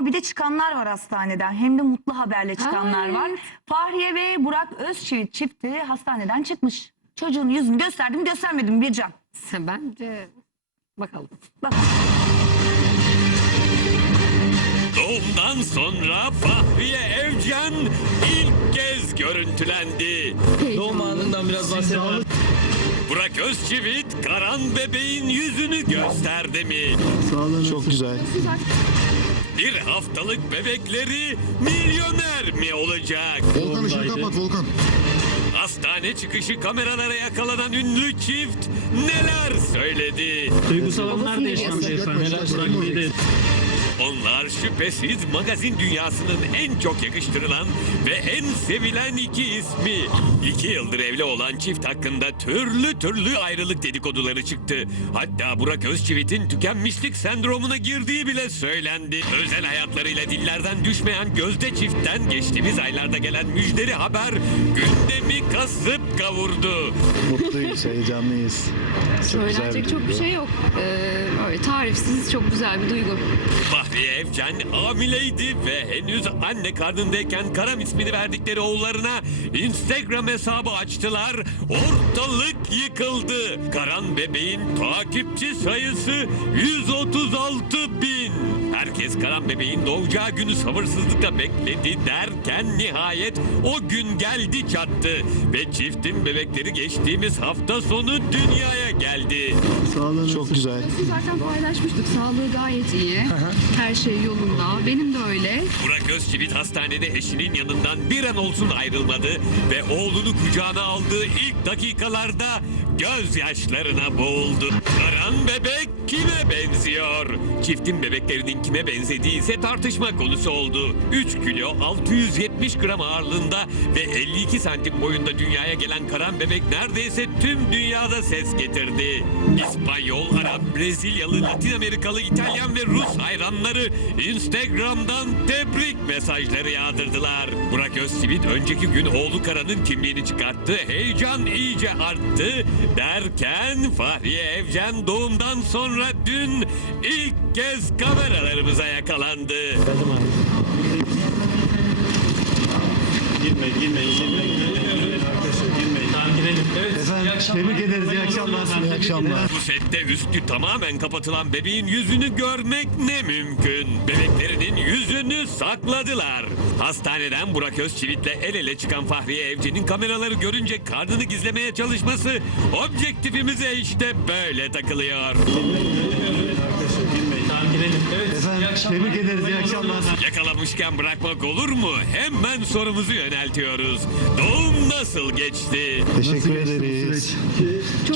Ama bir de çıkanlar var hastaneden. Hem de mutlu haberle çıkanlar Aa, var. Fahriye ve Burak Özçivit çifti hastaneden çıkmış. Çocuğun yüzünü gösterdim göstermedim bir can. Bence bakalım. Bak Doğumdan sonra Fahriye Evcen ilk kez görüntülendi. Doğum anından biraz bahsedelim. Burak Özçivit Karan bebeğin yüzünü gösterdi mi? Çok güzel. Bir haftalık bebekleri milyoner mi olacak? Volkan ışığı kapat Volkan. Hastane çıkışı kameralara yakalanan ünlü çift neler söyledi? Duygusal anlar da yaşandı efendim. Bey de Onlar şüphesiz magazin dünyasının en çok yakıştırılan ve en sevilen iki ismi. İki yıldır evli olan çift hakkında türlü türlü ayrılık dedikoduları çıktı. Hatta Burak Özçivit'in tükenmişlik sendromuna girdiği bile söylendi. Özel hayatlarıyla dillerden düşmeyen gözde çiftten geçtiğimiz aylarda gelen müjdeli haber gündemi kasıp kavurdu. Mutluyuz, heyecanlıyız. Çok Söylenecek çok bir şey yok. Ee, öyle tarifsiz çok güzel bir duygu. Fahriye Evcen hamileydi ve henüz anne karnındayken Karam ismini verdikleri oğullarına Instagram hesabı açtılar. Ortalık yıkıldı. Karan bebeğin takipçi sayısı 136 bin. Herkes Karan bebeğin doğacağı günü sabırsızlıkla bekledi derken nihayet o gün geldi çattı. Ve çiftin bebekleri geçtiğimiz hafta sonu dünyaya geldi. Çok güzel. Zaten paylaşmıştık. Sağlığı gayet iyi. Her şey yolunda. Benim de öyle. Burak Özçivit hastanede eşinin yanından bir an olsun ayrılmadı ve oğlunu kucağına aldığı ilk dakikalarda gözyaşlarına boğuldu. Karan bebek kime benziyor? Çiftin bebeklerinin kime benzediği ise tartışma konusu oldu. 3 kilo 670 gram ağırlığında ve 52 santim boyunda dünyaya gelen Karan bebek neredeyse tüm dünyada ses getirdi. İspanyol, Arap, Brezilyalı, Latin Amerikalı, İtalyan ve Rus hayranları Instagram'dan tebrik mesajları yağdırdılar. Burak Özçivit önceki gün oğlu Karan'ın kimliğini çıkarttı. Heyecan iyice arttı. Derken Fahriye Evcen doğumdan sonra dün ilk kez kameralarımıza yakalandı. girelim. Evet, Efendim tebrik ederiz. İyi akşamlar. İyi akşamlar. Bu sette üstü tamamen kapatılan bebeğin yüzünü görmek ne mümkün. Bebeklerinin yüzünü sakladılar. Hastaneden Burak Özçivit'le el ele çıkan Fahriye Evcen'in kameraları görünce karnını gizlemeye çalışması objektifimize işte böyle takılıyor. Girelim. Evet, Efendim tebrik ederiz. İyi akşamlar. Yakalamışken bırakmak olur mu? Hemen sorumuzu yöneltiyoruz. Doğum nasıl geçti? Teşekkür ederiz.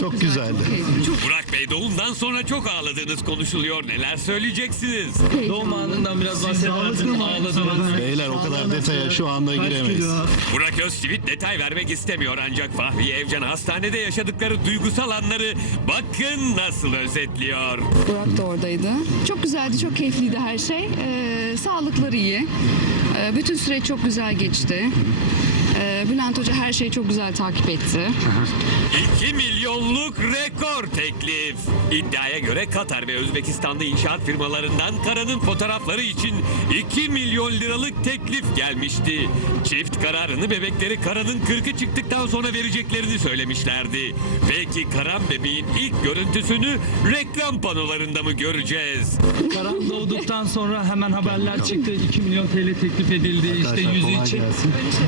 Çok güzeldi. Çok keyifli. Çok Burak Bey doğumdan sonra çok ağladığınız konuşuluyor. Neler söyleyeceksiniz? keyifli. Doğum anından biraz bahsedelim. Ağladınız. Beyler o kadar detaya şu anda giremeyiz. Burak Özçivit detay vermek istemiyor ancak Fahriye Evcan hastanede yaşadıkları duygusal anları bakın nasıl özetliyor. Burak da oradaydı. Çok güzeldi, çok keyifliydi her şey. Ee, sağlıkları iyi. Ee, bütün süreç çok güzel geçti. Ee, Bülent Hoca her şeyi çok güzel takip etti. 2 milyonluk rekor teklif. İddiaya göre Katar ve Özbekistan'da inşaat firmalarından Kara'nın fotoğrafları için 2 milyon liralık teklif gelmişti. Çift kararını bebekleri Kara'nın 40'ı çıktıktan sonra vereceklerini söylemişlerdi. Peki Karan bebeğin ilk görüntüsünü reklam panolarında mı göreceğiz? Karan doğduktan sonra hemen haberler çıktı. 2 milyon TL teklif edildi işte yüzü için.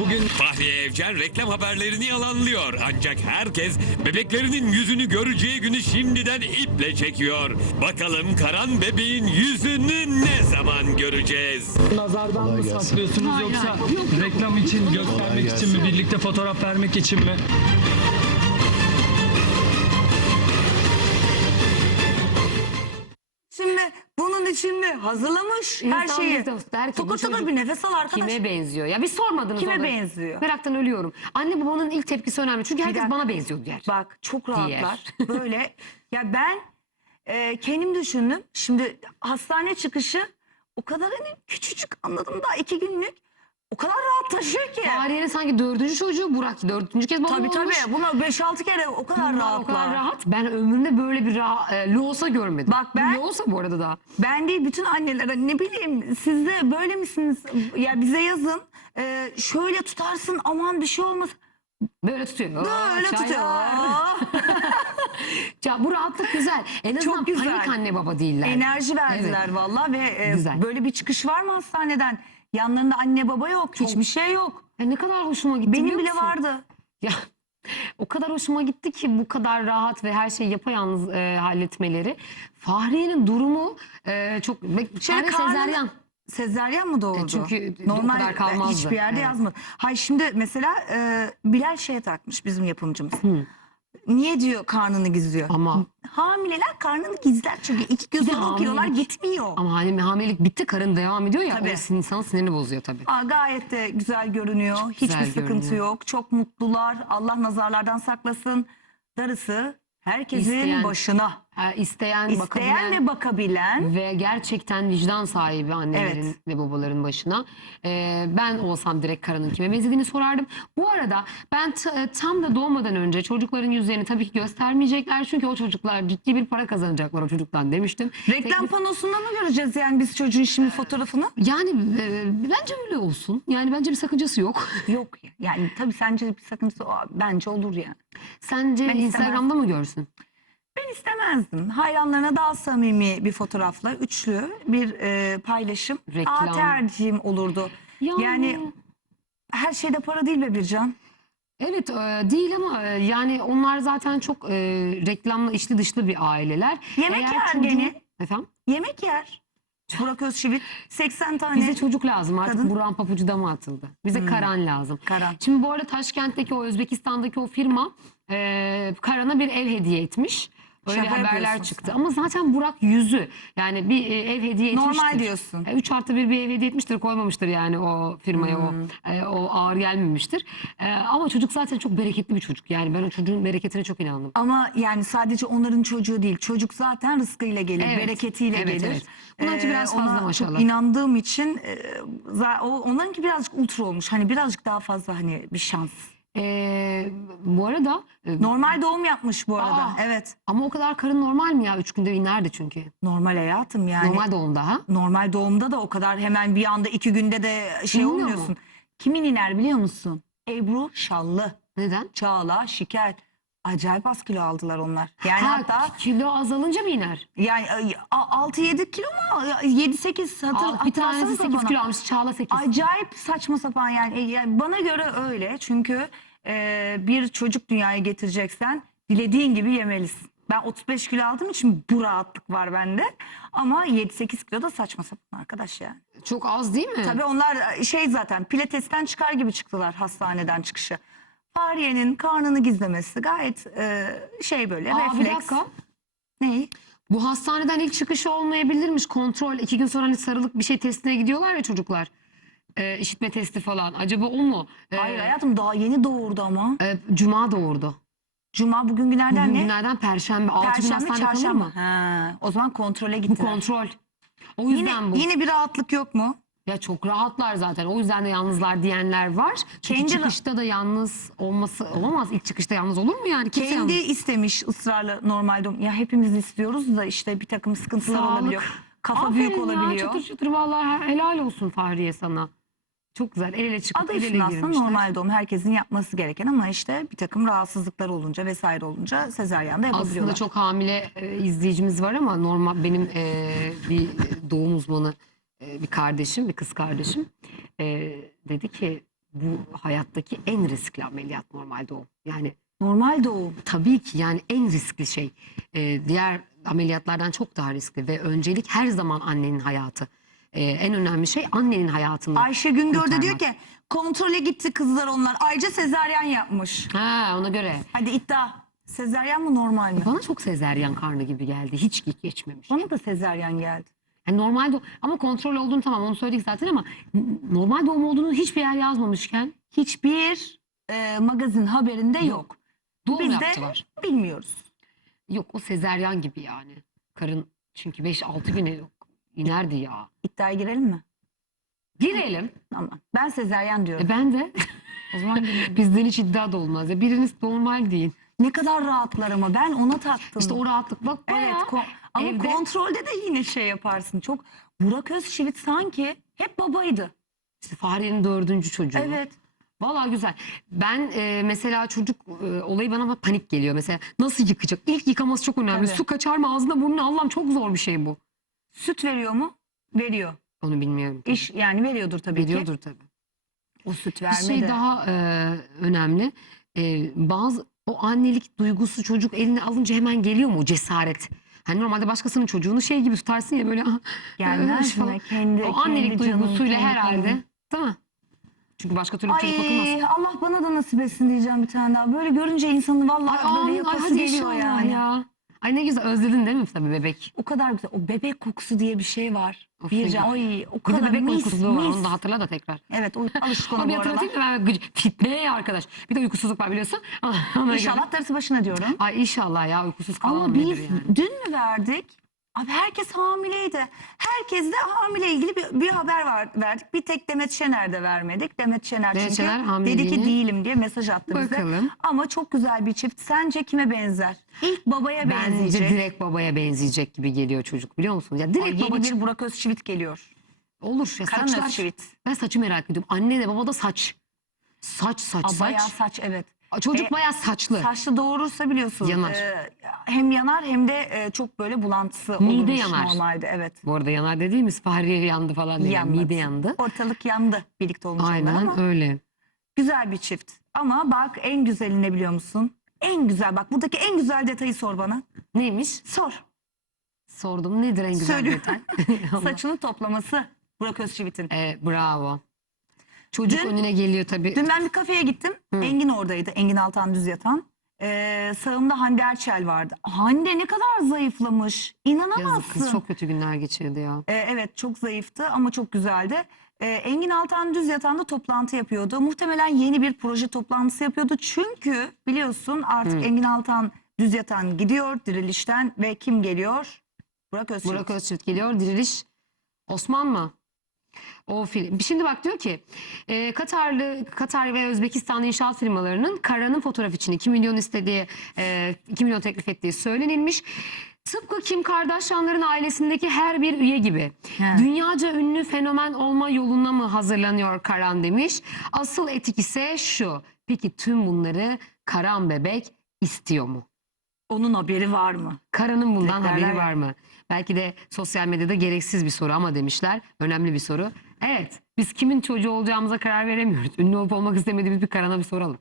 Bugün Fahriye Evcen reklam haberlerini yalanlıyor. Ancak herkes bebeklerinin yüzünü göreceği günü şimdiden iple çekiyor. Bakalım Karan bebeğin yüzünü ne zaman göreceğiz? nazardan Kolay mı gelsin. saklıyorsunuz Hayır, yoksa hayır. Yok, yok. reklam için göstermek için mi birlikte fotoğraf vermek için mi? Mi hazırlamış her İnsan şeyi? bir de der ki bu tokat çocuk bir nefes al arkadaş. Kime benziyor? Ya bir sormadınız Kime onu. benziyor? Meraktan ölüyorum. Anne babanın ilk tepkisi önemli. Çünkü herkes dakika. bana benziyor der. Bak çok rahatlar. Böyle ya ben e, kendim düşündüm. Şimdi hastane çıkışı o kadar hani küçücük anladım daha iki günlük. O kadar rahat taşıyor ki. Fahriye'nin sanki dördüncü çocuğu Burak dördüncü kez baba Tabii olmuş. tabii. Buna 5-6 kere o kadar Bunlar rahatlar. o kadar rahat. Ben ömrümde böyle bir rahat, e, loğusa görmedim. Bak ben- Loğusa bu arada da. Ben değil bütün annelere ne bileyim siz de böyle misiniz? Ya bize yazın. Ee, şöyle tutarsın aman bir şey olmaz. Böyle tutuyor. Böyle tutuyor. Ya bu rahatlık güzel. En azından Çok güzel. panik anne baba değiller. Enerji verdiler valla ve e, böyle bir çıkış var mı hastaneden? Yanlarında anne baba yok. Hiçbir şey yok. Ya ne kadar hoşuma gitti Benim biliyor bile musun? vardı. Ya o kadar hoşuma gitti ki bu kadar rahat ve her şeyi yapayalnız e, halletmeleri. Fahriye'nin durumu e, çok... Şey, Fahriye karnını- sezeryan. Sezeryan mı doğurdu? E, çünkü o Normal kadar kalmazdı. hiçbir yerde Evet. yazmadı. Hayır şimdi mesela e, Bilal şeye takmış bizim yapımcımız. Niye diyor karnını gizliyor? Ama Hamileler karnını gizler çünkü iki gözü de o kilolar hamilelik- gitmiyor. ama hani hamilelik bitti karın devam ediyor ya Tabii. o insanın sinirini bozuyor tabii. Aa, gayet de güzel görünüyor. Hiçbir Güzel sıkıntı görünüyor. yok. Çok mutlular. Allah nazarlardan saklasın. Darısı herkesin İsteyen, başına. Ha, isteyen, İsteyen bakabilen ve bakabilen. ve gerçekten vicdan sahibi annelerin Evet. ve babaların başına. Ee, ben olsam direkt karının kime benzediğini sorardım. Bu arada ben t- e, tam da doğmadan önce çocukların yüzlerini tabii ki göstermeyecekler. Çünkü o çocuklar ciddi bir para kazanacaklar o çocuktan demiştim. Reklam Teklif- panosunda mı göreceğiz yani biz çocuğun şimdi fotoğrafını? Yani e, bence öyle olsun. Yani bence bir sakıncası yok. Yok ya. Yani tabii sence bir sakıncası o- bence olur yani. Sence Ben Instagram'da mı görsün? Ben istemezdim. Hayranlarına daha samimi bir fotoğrafla üçlü bir e, paylaşım. Reklam. Aa, tercihim olurdu. Yani her şeyde para değil be Bircan. Evet e, değil ama e, yani onlar zaten çok e, reklamla içli dışlı bir aileler. Yemek Eğer yer çocuğun- gene. Efendim? Yemek yer. Burak Özçivit 80 tane. Bize çocuk lazım artık Kadın. Burhan Papucu da mı atıldı? Bize Karan lazım. Karan. Şimdi bu arada Taşkent'teki o Özbekistan'daki o firma e, Karan'a bir ev hediye etmiş. Öyle Şaka haberler çıktı. sen. Ama zaten Burak yüzü. Yani bir e, ev hediye etmiştir. Normal diyorsun. 3 artı bir bir ev hediye etmiştir. Koymamıştır yani o firmaya Hmm. o e, o ağır gelmemiştir. E, ama çocuk zaten çok bereketli bir çocuk. Yani ben o çocuğun bereketine çok inandım. Ama yani sadece onların çocuğu değil. Çocuk zaten rızkıyla gelir, Evet. bereketiyle Evet, gelir. evet. Bunlarınki biraz fazla maşallah. Çok inandığım için e, o onlarınki birazcık ultra olmuş. Hani birazcık daha fazla hani bir şans. E, bu arada e, Normal doğum yapmış bu arada. Aa. Evet. ama o kadar karın normal mi ya? Üç günde inerdi çünkü. Normal hayatım yani. normal doğumda ha? normal doğumda da o kadar hemen bir anda iki günde de şey İnmiyor mu? olmuyorsun. Kimin iner biliyor musun? Ebru Şallı, Neden? Çağla, Şikel. Acayip az kilo aldılar onlar. Yani ha, hatta kilo azalınca mı iner? yani 6-7 kilo mu? 7-8 hatır, bir tanesi hatırlasanıza 8 bana. kilo almış. Çağla 8. Acayip saçma sapan yani. E, yani bana göre öyle. Çünkü e, bir çocuk dünyaya getireceksen dilediğin gibi yemelisin. Ben 35 kilo aldığım için bu rahatlık var bende. Ama 7-8 kilo da saçma sapan arkadaş yani. Çok az değil mi? Tabii onlar şey zaten pilatesten çıkar gibi çıktılar hastaneden çıkışı. Fahriye'nin karnını gizlemesi gayet e, şey böyle Aa, bir refleks. dakika. Neyi? Bu hastaneden ilk çıkışı olmayabilirmiş. Kontrol. iki gün sonra hani sarılık bir şey testine gidiyorlar ya çocuklar. Ee, işitme testi falan. Acaba o mu? Ee, Hayır hayatım daha yeni doğurdu ama. e, Cuma doğurdu. Cuma bugün günlerden Bugün ne? günlerden Perşembe. 6 gün Perşembe, hastanede kalır çarşamba. mı? Ha, o zaman kontrole Bu gittiler. kontrol. O Yine, yüzden bu. yine bir rahatlık yok mu? Ya çok rahatlar zaten. O yüzden de yalnızlar diyenler var. Çünkü Kendi- çıkışta da yalnız olması olamaz. İlk çıkışta yalnız olur mu yani? Kimse Kendi yalnız. istemiş ısrarla normal doğum. Ya hepimiz istiyoruz da işte bir takım sıkıntılar Sağlık. olabiliyor. Kafa Aferin büyük ya, olabiliyor. Çıtır çıtır vallahi helal olsun Fahriye sana. Çok güzel. El ele çıkıp Adı el ele üstünde aslında girmişler. normal doğum herkesin yapması gereken ama işte bir takım rahatsızlıklar olunca vesaire olunca sezaryen de yapabiliyorlar. Aslında çok hamile e, izleyicimiz var ama normal benim e, bir doğum uzmanı e, bir kardeşim, bir kız kardeşim e, dedi ki bu hayattaki en riskli ameliyat normal doğum. Yani Normal doğum. tabii ki yani en riskli şey. E, diğer ameliyatlardan çok daha riskli ve öncelik her zaman annenin hayatı. E, en önemli şey annenin hayatını. Ayşe Güngör de kurtarmak. diyor ki kontrole gitti kızlar onlar. Ayrıca sezaryen yapmış. Ha ona göre. Hadi iddia. Sezaryen mi normal mi? Bana çok sezeryan karnı gibi geldi. Hiç geç geçmemiş. Bana da sezaryen geldi. Yani normal doğum ama kontrol olduğunu tamam onu söyledik zaten ama normal doğum olduğunu hiçbir yer yazmamışken Hiçbir e, magazin haberinde yok. doğum Biz de yaptılar. bilmiyoruz. Yok o sezeryan gibi yani. Karın çünkü 5-6 güne yok. inerdi ya. İddiaya girelim mi? Girelim. Tamam. Ben sezeryen diyorum. E ben de. o zaman girelim. Bizden hiç iddia da olmaz. Ya biriniz normal değil. ne kadar rahatlar ama ben ona taktım. İşte o rahatlık bak Evet bayağı. ko- ama evde- kontrolde de yine şey yaparsın. Çok Burak Özçivit sanki hep babaydı. İşte Fahriye'nin dördüncü çocuğu. Evet. Vallahi güzel. Ben e, mesela çocuk e, olayı bana ama panik geliyor. Mesela nasıl yıkacak? İlk yıkaması çok önemli. Tabii. Su kaçar mı ağzına burnuna Allah'ım çok zor bir şey bu. Süt veriyor mu? Veriyor. Onu bilmiyorum. İş yani veriyordur tabii ki. Veriyordur tabii. O süt Bir verme şey de. daha e, önemli. E, bazı o annelik duygusu çocuk eline alınca hemen geliyor mu o cesaret? Hani normalde başkasının çocuğunu şey gibi tutarsın ya böyle Gelmez falan. mi? Kendi, o annelik kendi duygusuyla kendi herhalde. kanın. Değil mi? Çünkü başka türlü çocuk bakılmaz. Ay Allah bana da nasip etsin diyeceğim bir tane daha. Böyle görünce insanın vallahi Ay, böyle. Ay, yapası geliyor yani. ya. Ay ne güzel özledin değil mi tabii bebek? O kadar güzel. O bebek kokusu diye bir şey var. Of, bir ne güzel. Ay o Bir de kadar bebek mis, uykusuzluğu var mis. onu da hatırla da tekrar. Evet o alışık ona Ama bir bu aralar. hatırlatayım da ben gıc- fitneye arkadaş. Bir de uykusuzluk var biliyorsun. Ona göre. İnşallah darısı başına diyorum. Ay inşallah ya uykusuz kalan Ama nedir biz yani? dün mü verdik? Abi herkes hamileydi. Herkes de hamile ilgili bir, bir haber var, verdik. Bir tek Demet Şener'de vermedik. Demet Şener Demet çünkü Şener dedi ki değilim diye mesaj attı bize. Bakalım. Ama çok güzel bir çift. Sence kime benzer? İlk babaya Bence benzeyecek. direkt babaya benzeyecek gibi geliyor çocuk biliyor musunuz? Ya Ay, direkt yeni baba bir Burak Özçivit geliyor. olur. Ya Karan saçlar. Özçivit. Ben saçı merak ediyorum. Anne de baba da saç. Saç saç Aa, saç. bayağı saç evet. Çocuk E, bayağı saçlı. Saçlı doğurursa biliyorsun. Yanar. e, hem yanar hem de e, çok böyle bulantısı Mide olurmuş yanar. normalde. Evet. Bu arada yanar dediğimiz Fahriye yandı falan değil. Yanmadı. Mide yandı. Ortalık yandı birlikte olunca onlar Aynen ama öyle. güzel bir çift. Ama bak en güzeli ne biliyor musun? En güzel bak buradaki en güzel detayı sor bana. Neymiş? Sor. Sordum nedir en güzel Söylüyorum. detay? Allah. Saçını toplaması Burak Özçivit'in. E, bravo. Çocuk Dün- önüne geliyor tabii. Dün ben bir kafeye gittim. Hı. Engin oradaydı. Engin Altan Düz Yatan. Ee, sağımda Hande Erçel vardı. Hande ne kadar zayıflamış. Yazık İnanamazsın. kız çok kötü günler geçirdi ya. Ee, evet çok zayıftı ama çok güzeldi. Ee, Engin Altan Düz Yatan'da toplantı yapıyordu. Muhtemelen yeni bir proje toplantısı yapıyordu. Çünkü biliyorsun artık Hı. Engin Altan Düz Yatan gidiyor dirilişten ve kim geliyor? Burak Özçivit. Burak Özçivit geliyor. Diriliş Osman mı? O film. Şimdi bak diyor ki e, Katarlı Katar ve Özbekistan inşaat firmalarının Karan'ın fotoğraf için 2 milyon istediği e, 2 milyon teklif ettiği söylenilmiş. Tıpkı Kim Kardashian'ların ailesindeki her bir üye gibi. He. Dünyaca ünlü fenomen olma yoluna mı hazırlanıyor Karan demiş. Asıl etik ise şu. Peki tüm bunları Karan bebek istiyor mu? Onun haberi var mı? Karan'ın bundan Teklerler haberi var mı? Belki de sosyal medyada gereksiz bir soru ama demişler. Önemli bir soru. Evet biz kimin çocuğu olacağımıza karar veremiyoruz. Ünlü olup olmak istemediğimiz bir Karan'a bir soralım.